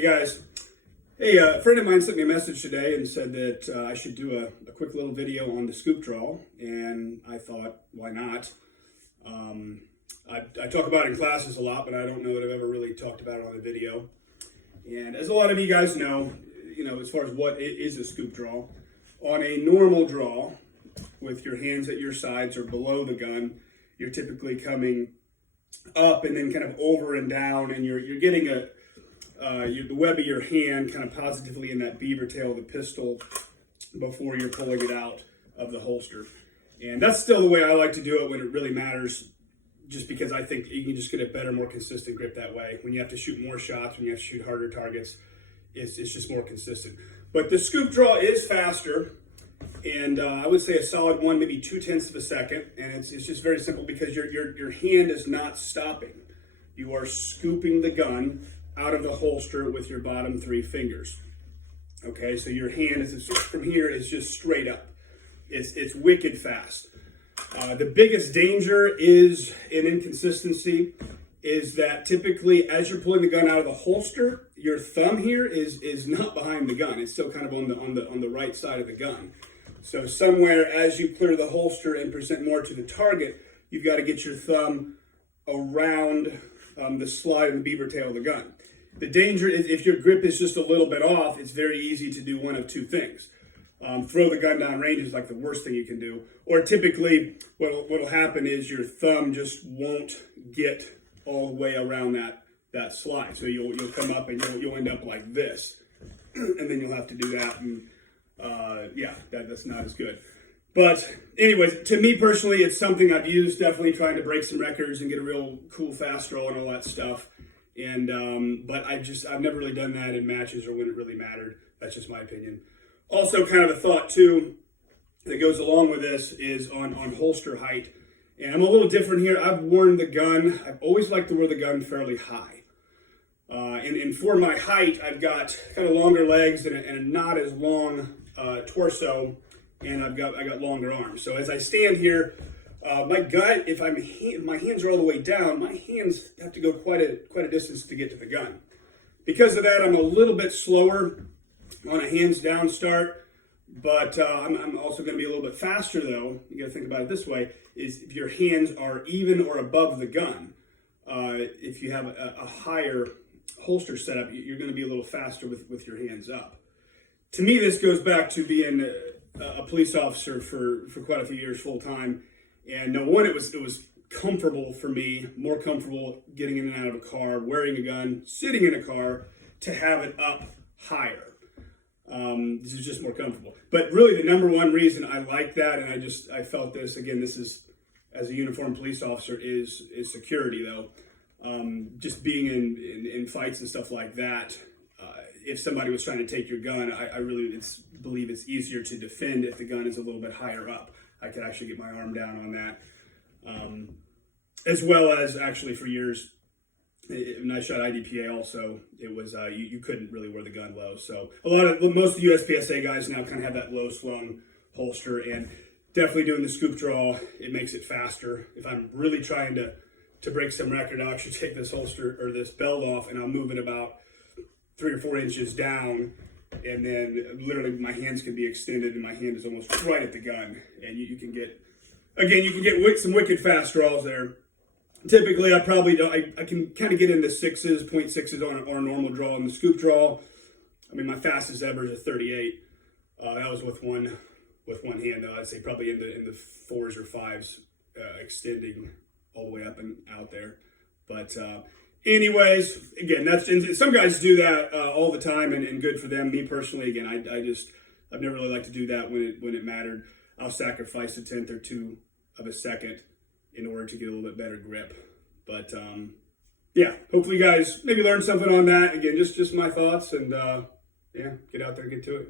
Hey guys, hey, a friend of mine sent me a message today and said that I should do a quick little video on the scoop draw, and I thought, why not? I talk about it in classes a lot, but I don't know that I've ever really talked about it on a video. And as a lot of you guys know, as far as what is a scoop draw, on a normal draw, with your hands at your sides or below the gun, you're typically coming up and then kind of over and down, and you're getting the web of your hand kind of positively in that beaver tail of the pistol before you're pulling it out of the holster. And that's still the way I like to do it when it really matters, just because I think you can just get a better, more consistent grip that way. When you have to shoot more shots, when you have to shoot harder targets, it's just more consistent. But the scoop draw is faster, and I would say a solid 1, maybe 0.2 of a second. And it's just very simple because your hand is not stopping. You are scooping the gun out of the holster with your bottom 3 fingers. Okay, so your hand is from here is just straight up. It's wicked fast. The biggest danger is in inconsistency is that typically as you're pulling the gun out of the holster, your thumb here is not behind the gun. It's still kind of on the right side of the gun. So somewhere as you clear the holster and present more to the target, you've got to get your thumb around the slide of the beaver tail of the gun. The danger is if your grip is just a little bit off, it's very easy to do one of 2 things. Throw the gun down range is like the worst thing you can do. Or typically what'll happen is your thumb just won't get all the way around that slide. So you'll come up and you'll end up like this. And then you'll have to do that. And that's not as good. But anyways, to me personally, it's something I've used, definitely trying to break some records and get a real cool fast draw and all that stuff. And but I've never really done that in matches or when it really mattered. That's just my opinion. Also, kind of a thought too that goes along with this is on holster height. And I'm a little different here. I've worn the gun. I've always liked to wear the gun fairly high. And for my height, I've got kind of longer legs and a not as long torso, and I got longer arms. So as I stand here, my gut, if my hands are all the way down, my hands have to go quite a distance to get to the gun. Because of that, I'm a little bit slower on a hands down start, but I'm also going to be a little bit faster though. You got to think about it this way: is if your hands are even or above the gun, if you have a higher holster setup, you're going to be a little faster with your hands up. To me, this goes back to being a police officer for quite a few years full time. And no one, it was comfortable for me, more comfortable getting in and out of a car, wearing a gun, sitting in a car, to have it up higher. This is just more comfortable. But really the number one reason I like that, and I felt this, again, this is as a uniformed police officer, is security though. Just being in fights and stuff like that, if somebody was trying to take your gun, I really believe it's easier to defend if the gun is a little bit higher up. I could actually get my arm down on that. As well as actually for years, when I shot IDPA also, it was, you couldn't really wear the gun low. So most of the USPSA guys now kind of have that low slung holster, and definitely doing the scoop draw, it makes it faster. If I'm really trying to break some record, I'll actually take this holster or this belt off and I'll move it about 3 or 4 inches down. And then literally my hands can be extended and my hand is almost right at the gun. And you can get, again, some wicked fast draws there. Typically, I can kind of get into 0.6s on a normal draw. On the scoop draw, I mean, my fastest ever is a 38. That was with one hand, though. I'd say probably in the 4s or 5s, extending all the way up and out there. But anyways, again, some guys do that all the time, and good for them. Me personally, again, I've never really liked to do that when it mattered. I'll sacrifice a 1/10 or 2 of a second in order to get a little bit better grip. But yeah, hopefully you guys maybe learned something on that. Again, just my thoughts, and yeah, get out there and get to it.